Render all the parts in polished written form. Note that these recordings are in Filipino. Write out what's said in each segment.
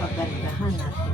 Pagandahan natin.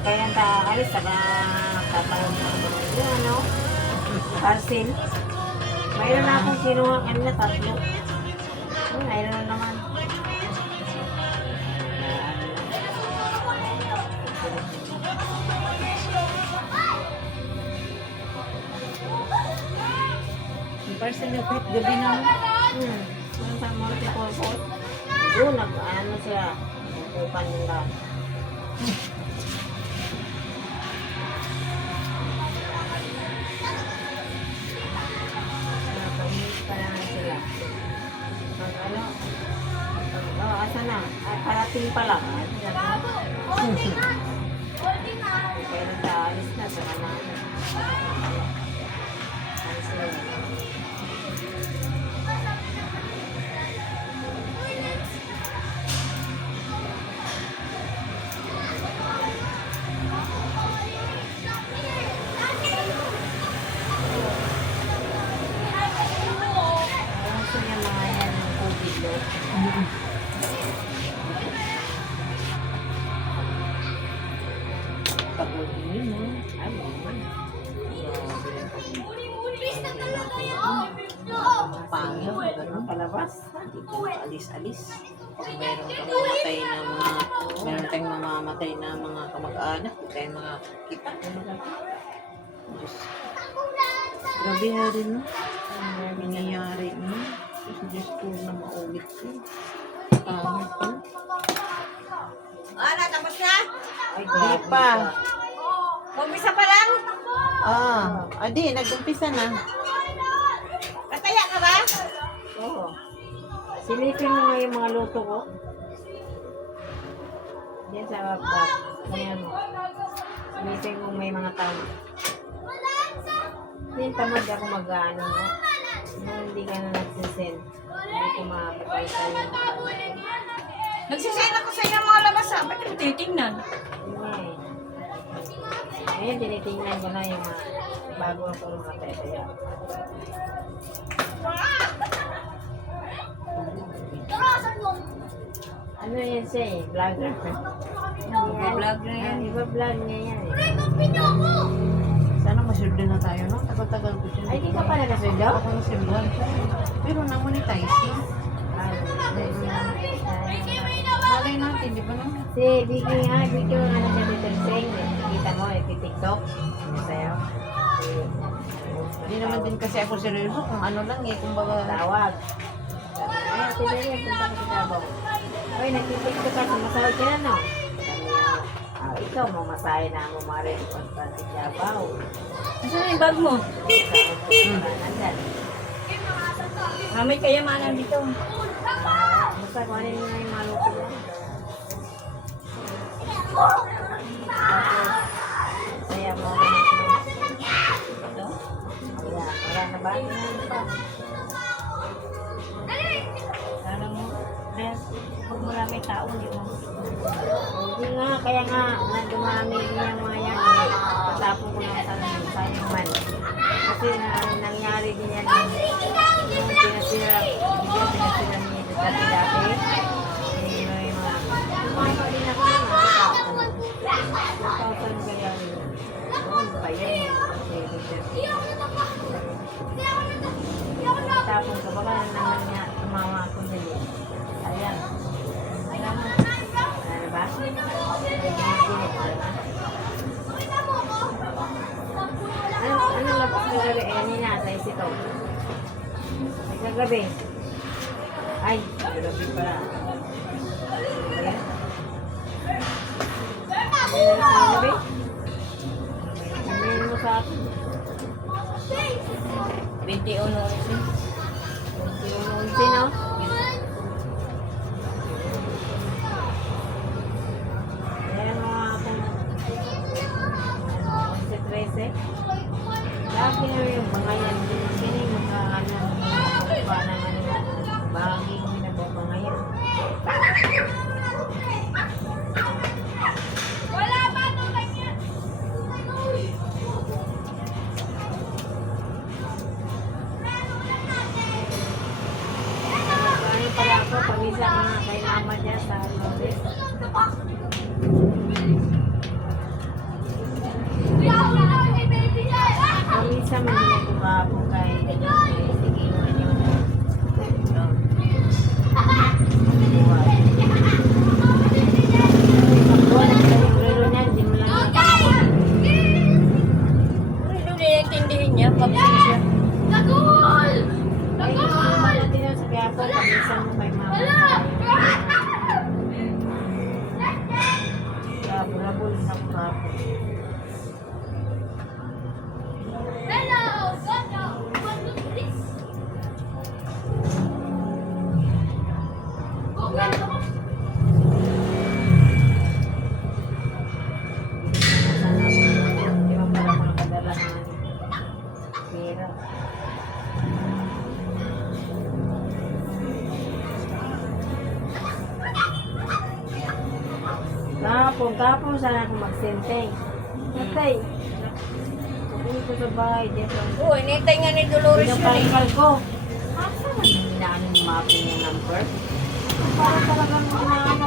Kaya ang takakalis, saka tatawag ng mga ano, parcel. Mayroon na akong kinuha kanina, 3. Mayroon na naman. Yung parcel na kahit gabi na. Sa multi-purpose. Doon, nag-ano sila. Nagpupan nila. Asa na? Parating pa lang. Kaya nag-aalis na. Saka na. Pangil, gano'n palabas. Hindi ko alis-alis. Kung meron kang mamatay na meron tayong mamamatay na mga kamag-anak, hindi tayong makakita. Diyos. Grabe na rin, no? Ang nangyayari, no? Diyos ko na maulit ko. Pangil pa. Ano, tapos na? Ay, di pa. Umpisa pa lang? Adi, nag-umpisa na. Nataya ka ba? Silipin mo nga yung mga luto ko. Diyan sa laptop. Ayan mo. Silipin mo may mga tao. Hindi tamad ako mag-ano mo. Nung hindi ka na nagsisend. Hindi ko makakapalta yung mga ano. Nagsisend ako sa inyo mga labas ha. Ba't yung titignan? Hindi eh. Ngayon, tinitingnan ko na yung mga bago ako lumatay. Kaya, ano yan siya eh, vlogger. Vlog na yan. Iba vlog niya yan eh. Sana masuldo na tayo, no? Tagal-tagal ko siya. Ay, di ka pa nagasundo? Ako nasuldoan siya. Pero na-monetize na. Malay natin, di ba naman? Si Vicky nga, Vicky yung ano siya dito sing, kita mo, TikTok. Ano sa'yo? Hindi naman din kasi ako seryoso kung ano lang eh, kung baga... Tawag. Ay, ate Bea, punta ka sa Davao. Uy, nagtitiktok ka, sumasahod ka na, no? Sabi niya, ikaw, mamasahe na mo mga rin punta sa Davao. Saan yung bag mo? Nandyan. May kayamanan dito. Basta kung ano yung mga luto yan. Saya mo ako ng Ito? wala na ba? Ano pa? Sana mo. Bes, huwag mo lang may tao, di mo. Hindi nga, kaya nga, dumami din yung mga yan. Patapon ko na sa sayang man. Kasi nangyari din yan yung pinasira ni dati-dati. May mga din ako na mga 2,000 kaya doon pa yan. Tapos ka baka naman niya tumawa ako dali. Ayan. Alam mo. Ano ba? Ano labas na gabi? Ayan niya, sa isito. Ay, kagabi. Ay, kagabi pala. Ayan. Ayan na sa gabi. Ayan mo sa akin. 21 oras eh. Yung unti, no? Ayan mo nga akong 11-13. Lagi na yung mga yan. Sini mga ano, pa ng ano, baging na mga yan. Ano pala ako, pag-isa ko nga kay mama dyan sa Lodis. Pag-isa man din ako kahapon kay sige mo yun. Relo niya, hindi mo lang Pero hindi naintindihin niya. Pag-ibig siya. ay, mama natin yun sa kahapon, pag-isa mo kay mama. Labol na ako kahapon. Hindi mo pala ako nakadala ng pera. Kahapon sana ako magsenteng. Natay. Uwi ko sa bahay. Oo, initay nga ni Dolores yun eh. Pinapalkal ko. Asa man yung inaano ni Mapi yung number? Parang talagang inaano,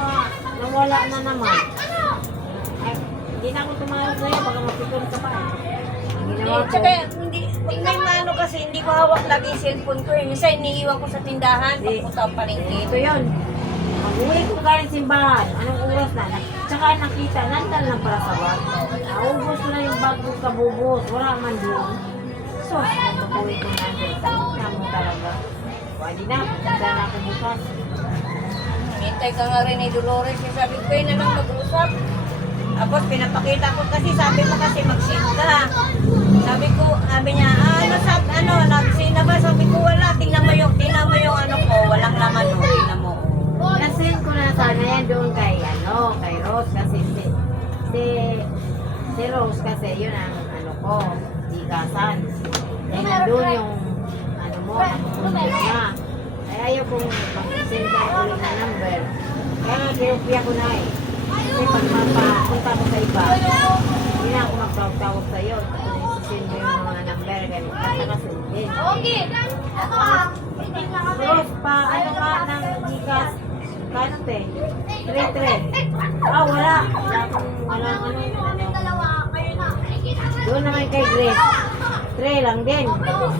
nawala na naman. Ay, hindi na ako tumawag sa'yo. Baka mapikon ka pa. Ang ginawa ko. Tsaka, hindi, pag may mano kasi, hindi ko hawak lagi yung cellphone ko eh. Minsan, iniiwan ko sa tindahan, pagpunta ang palengke. Ito yun. Mag-uwi ko galing simbahan. Anong oras na? Tsaka nakita, nandal lang para sa bag. Naubos ko na yung bag ko kabubos. Wala man doon. So, mag-uwi ko nandal. Tama mo talaga. Pwede na, punta na ako bukas. Hinintay ka nga rin ni Dolores. Yung sabi ko, kayo na lang mag-usap. Tapos pinapakita ko kasi, sabi mo kasi mag-send ka. Sabi niya, nag-send na ba? Sabi ko, wala. Tingnan mo yung ano ko, walang laman. Tapos kasi si Rose kasi yun ang ano ko, Gcasan. Eh nandun yung ano mo, nakukunin na. Kaya ayaw kong mag-send ka ulit na number. Kaya nga kinupya ko na eh. Kasi pag mapapunta ko sa iba, hindi na ako magtawag-tawag sa'yo. Tapos isisend mo yung mga number, kaya magkakasend din. Rose, pa ano nga ng Gcas? Kano te? 3-3. Ah, wala. Wala ano. Doon naman kay Grace. 3 lang din.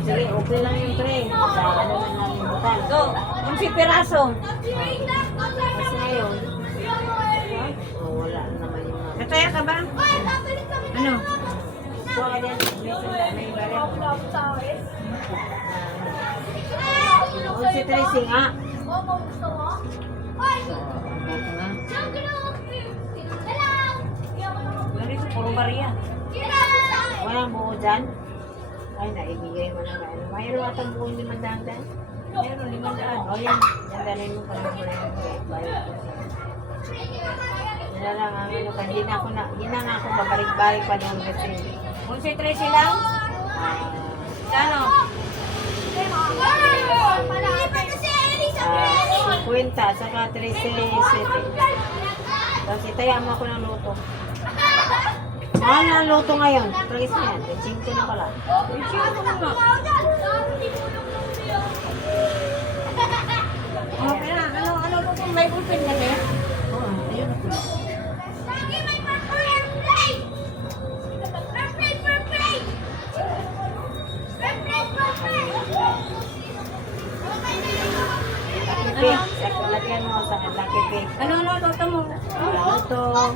Sige, okay lang yung 3. Sa ano na lang yung butal. So, kung si piraso. Kasi ngayon, oh, wala naman yung mga. Nataya ka ba? Ano? So, ganyan. May galing. Kung si Tracy nga. So, buto na. Ganito, puro Maria. Walang buo dyan. Ay, naibigay mo na ano. Mayroon atang buong 500 dyan. Meron 500. O yan. Yan dalhin mo pa lang mo na yung bayad ko. Yan lang ang ano. Hindi na nga ako babalik-balik pa doon kasi. Kung si Tracy lang? Kano? 50 saka 37. Tapos itaya mo ako ng luto. Mahal na ang luto ngayon. Price na yan. 5 na pala. Okay na. Ano kung may bulpin na eh? Oo, ayun na po. Pig. Lagyan mo sa Lucky Pig. Ano, toto mo? Luto.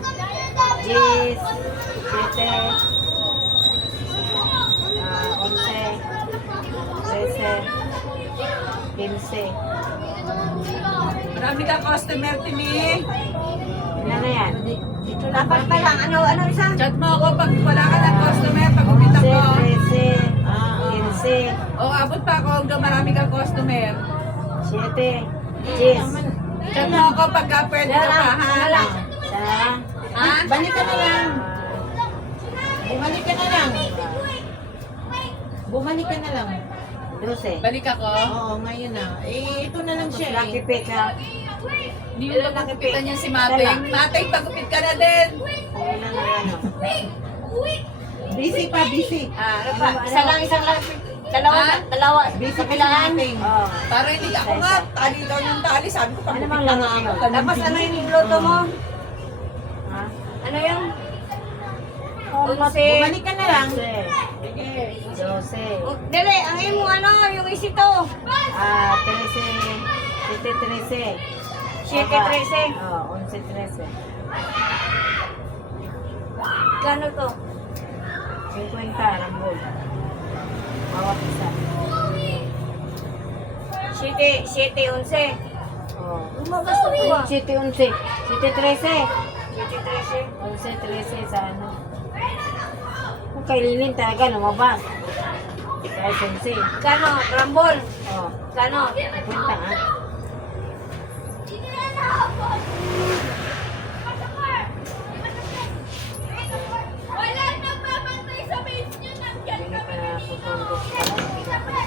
Cheese. 7. 11. 13. 15. Marami ka customer, Tini. Ilan na yan? Dapat pa lang. Ano isa? Chat mo ako pag wala ka ng customer, pag umita ko. 13. 15. O, abot pa ako hanggang marami kang customer. 7. Cheese. Chat mo ako pagka pwede ka pa, ha? Ha? Balik ka na lang. Bumalik ka na lang. Bumalik ka na lang. 12. Balik ako. Oo, ngayon na. Eh, ito na lang siya Lucky eh. Pig ha. Hindi mo lang nagupitan niya si Mateng. Mateng, pagupit ka na din. Kung ilan na ano. Busy pa, busy. Ano pa? Isa lang. Dalawa. Busy pa Kabilaan. natin. Oh. Para hindi ako nga. Tali daw yung tali. Sabi ko, Ano pagupit bang na laro nga niyo? ako. Tapos ano yung luto mo? Ha? Ano yung? Bumalik ka na lang. 12. 12. Dili, ang imo ano, yung isito. 13. 13. 7-13. Oh, 11-13. Gano to? 50 rambol. Bawat isa. 7-11. Oh. Lumabas ko ba? 7-11. 7-13. 7-13. 11-13 sa ano. Kung kay Lilin talaga lumabas. Kaya sensi. Gano? Rambol? Oh. Gano? 50 ha. Hindi pa na pupuntos pa lang. Hindi na pa na.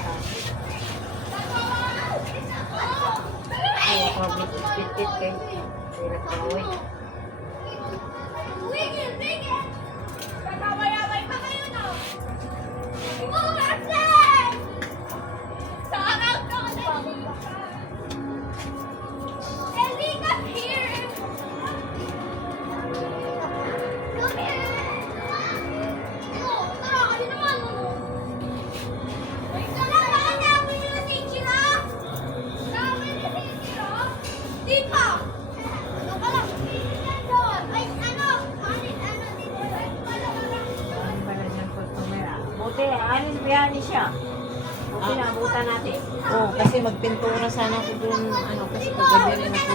Kaya ko bitit kay. Hirap na uwi. Ano pala dyan customer ah. Buti, alis biyani siya. Buti naabutan natin. Oo, kasi magpintura sana ako doon, ano, kasi kagabi rin ako,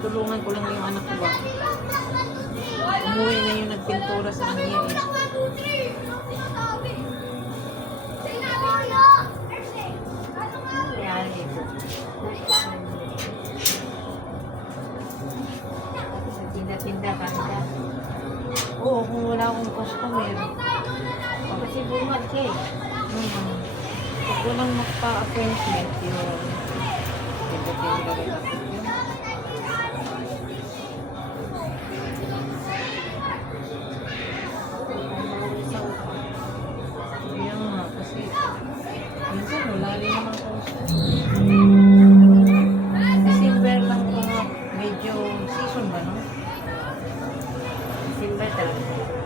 tulungan ko lang yung anak ko ba. Umuwi na yung nagpintura sa kanya eh. Biyani ito. Tinda-tinda ka. siya eh. Pag walang magpa-appointment, yung pindutin ka rin ako yun. Kaya nga, kasi minsan wala rin naman ko siya. December lang po, medyo season ba, no? Simba talaga.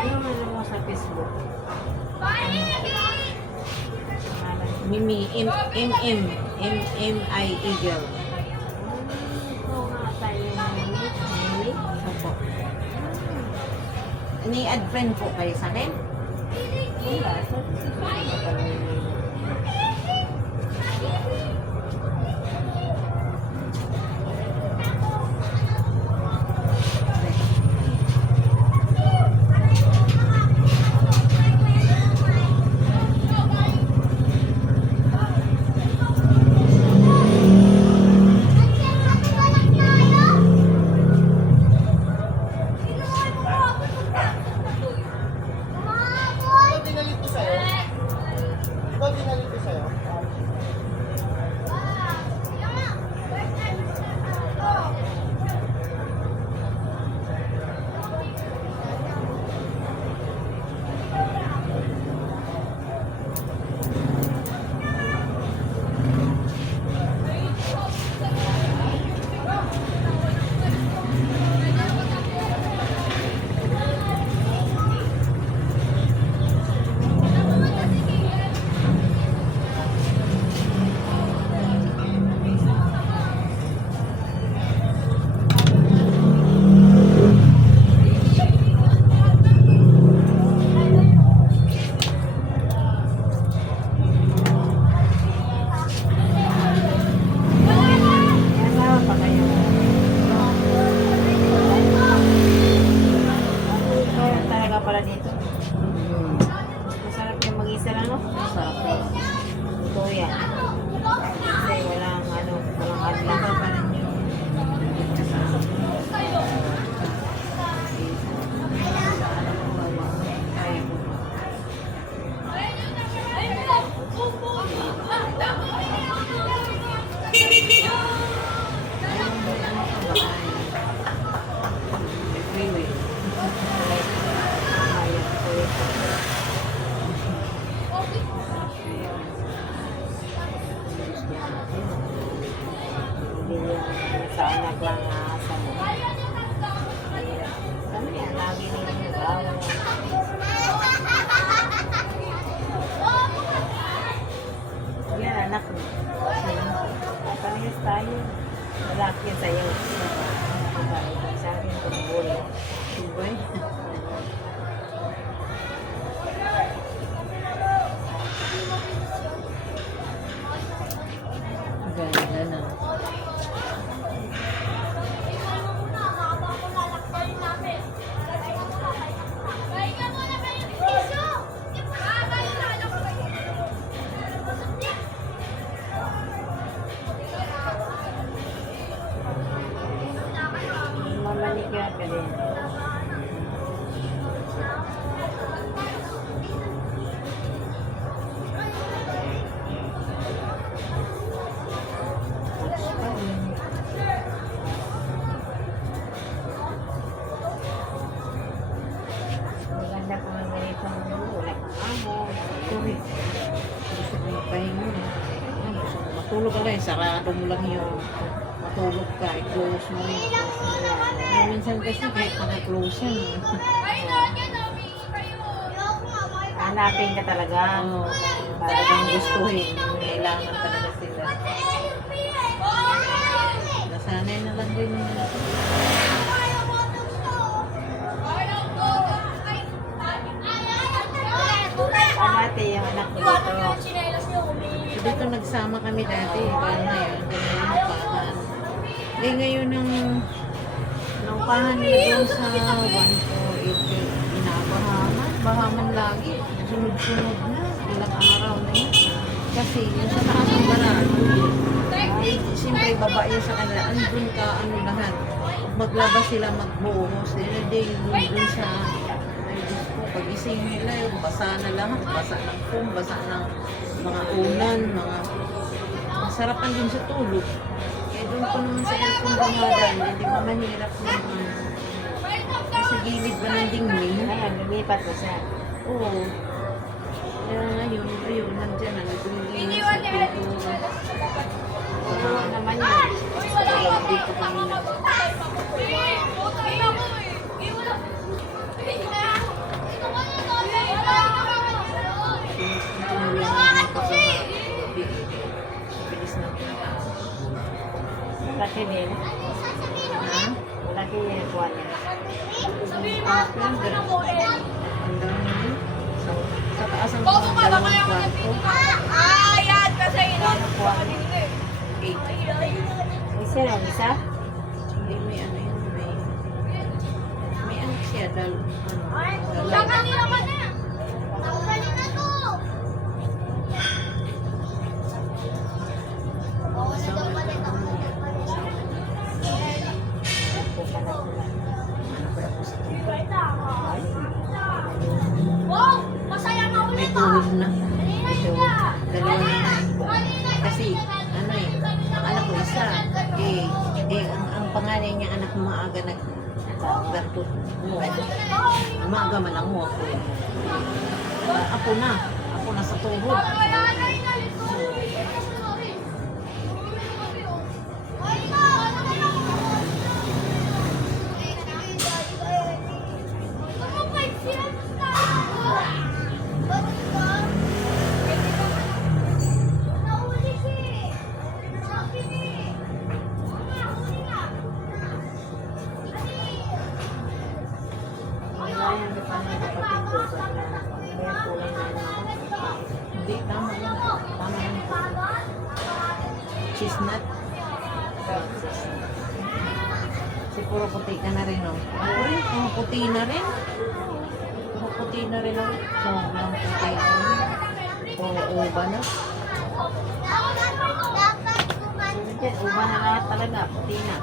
Ano mo sa Facebook? Mimi, M-M-I Eagle. Oo nga tayo Mimi. Opo. Ni-add friend po kayo sa akin? Wala. Pala dito. Masarap yung mag-isa lang, no? Sarap po. Ito yan. Kasi walang adlang. Baka pa rin yung kaya po ba? Freeway. Hindi yan sa anak lang sa mo. Ano yan? Lagi nila nag-awa. Yan, anak mo. Parehas tayo. Malaki yan sa'yo. Sa akin, tumbulo. Subay. Ganda na. matulog ka lang, sarado mo lang yung matulog ka, i-close mo yun. Minsan kasi kahit naka-close yan. Hanapin ka talaga. Oo, talagang gustuhin. Kailangan talaga sila. Nasanay na lang din nila. Pamati yung anak ko dito. Dito nagsama kami dati. Kaya ngayon, kami yung upahan. Eh ngayon ang naupahan nila doon sa 148, inabahaman. Bahaman lagi. Sunod-sunod na. Ilang araw na yun. Kasi yung sa taas ng baran, eh, siyempre baba yun sa kanila. Andun ka, ano lahat. Maglabas sila, magbuhos. Hindi dun sa, ay Diyos ko, pag-ising nila yung basa na lahat. Basa ng foam, basa ng mga unan, mga masarapan din sa tulog. Eh doon ko naman sa aircon bumadaan, hindi mo mahirap naman. Sa gilid ba ng dingding? Ayan, lumipat ko siya. Oo. Kaya ngayon, ayun, nandiyan na, nagdumingin sa pintura. Oo naman yun. Dito kami na. Bilis na. Malaki din. Ha? Malaki yung kuha niya. Ang dami. Sa taas ang dalawang kwarto. Eight. Isa lang, isa? Hindi, may ano yun, may ano siya, dalawa. May tulog na. Ito, dalawa na. Kasi, ano eh, ang anak ko isa, ang pangalan niya anak mo maaga nag-gartot mo. Umaga man lang mo ako. Ako na sa tuhod. Ayan, di pa na kapatid ko. May kulay na ano. Hindi, tama lang. Tama lang. Cheese nut. Si puro puti ka na rin, no? Puro puti na rin. Puro puti na rin, no? Sobrang puti. Puro uba na. Diyan, uba na lahat talaga. Puti na.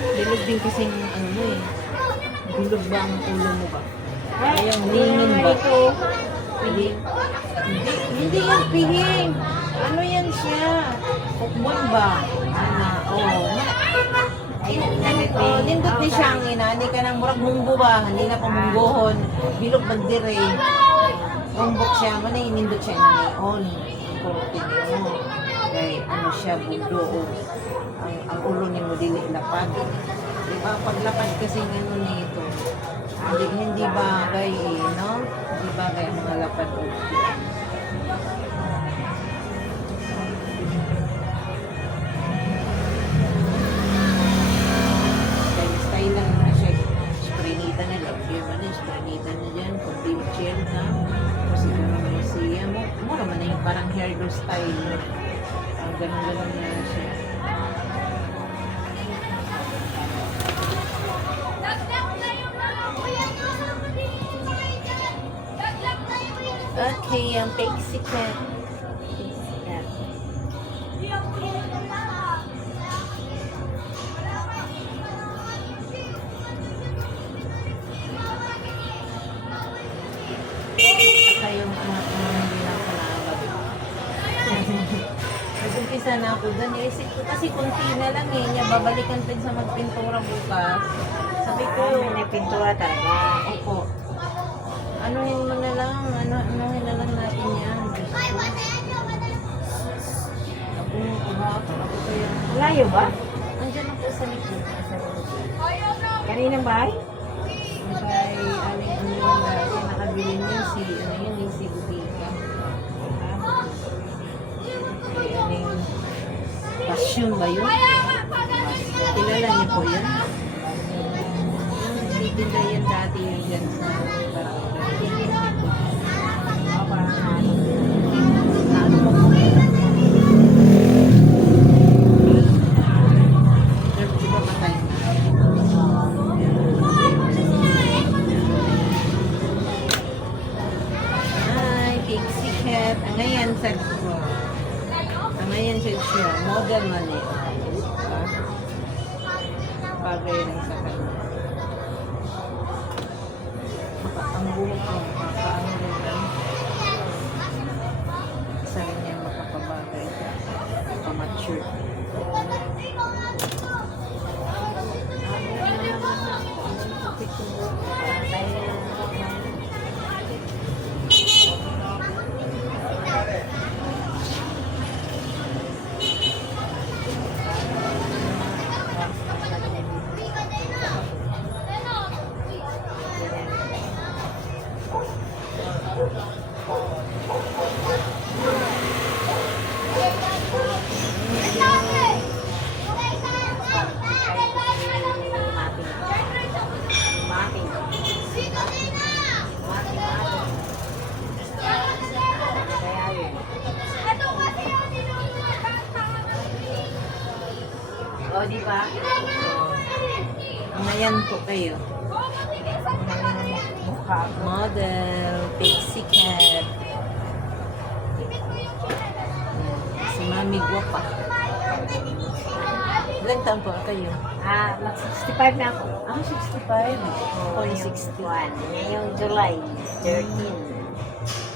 Bilog din kasi yung ano mo eh. Bilog ba ang ulo mo ba? Ay, Ayang hindi lingin naman ba? ito. Hindi. Hindi yan pihing. Ano yan siya? Pukbon ba? Oo. Oh, nindot ni siya ang ina. Hindi ka nang murag munggo ba? Hindi na pamunggohon. Bilog magdire. Rumbok siya. Manay nindot siya na neon. Protein mo. Kaya ano siya, budo. Ang ulo ni mo dili lapad. Diba? Paglapad kasi ng ano nito. Hindi bagay eh, no? Hindi bagay ang mga lapad ulo. Style Okay, ang pixie cat. Yan. Saka yung anak ko hindi na ako naabag. Nag-umpisa na ako doon. Isip ko kasi kunti na lang eh. Niya babalikan din sa magpintura bukas. Sabi ko, May nagpintura talaga. opo. Anuhin mo na lang. Anuhin na lang natin yan. Diyos ko. Ako kaya. Layo ba? Andiyan ako sa likod. Kaninang bahay? Kay aling ano yung dati nakabili niya si, ano yun, yung si Butika. Kay aling passion ba yun? Kilala niyo po yun? Yung titinda yan dati yun dyan sa barangay. Parang ano. Ano mo po? Di ba patay na? Hi, Pixie Cat. Ang ngayon sa ko. Ang ngayon siya. Model man eh. Diba? Bagay rin sa kanya. Ang buhok ko. Paano rin lang. Isa rin niya makapabagay. Pamature. O, di ba? Ang ngayon po kayo. Mukha ko. Model, Pixie Cat. Si Mami Guapa. Ilang taon po kayo? Mag-65 na ako. 65. Ako yung 60. Ngayong July 13.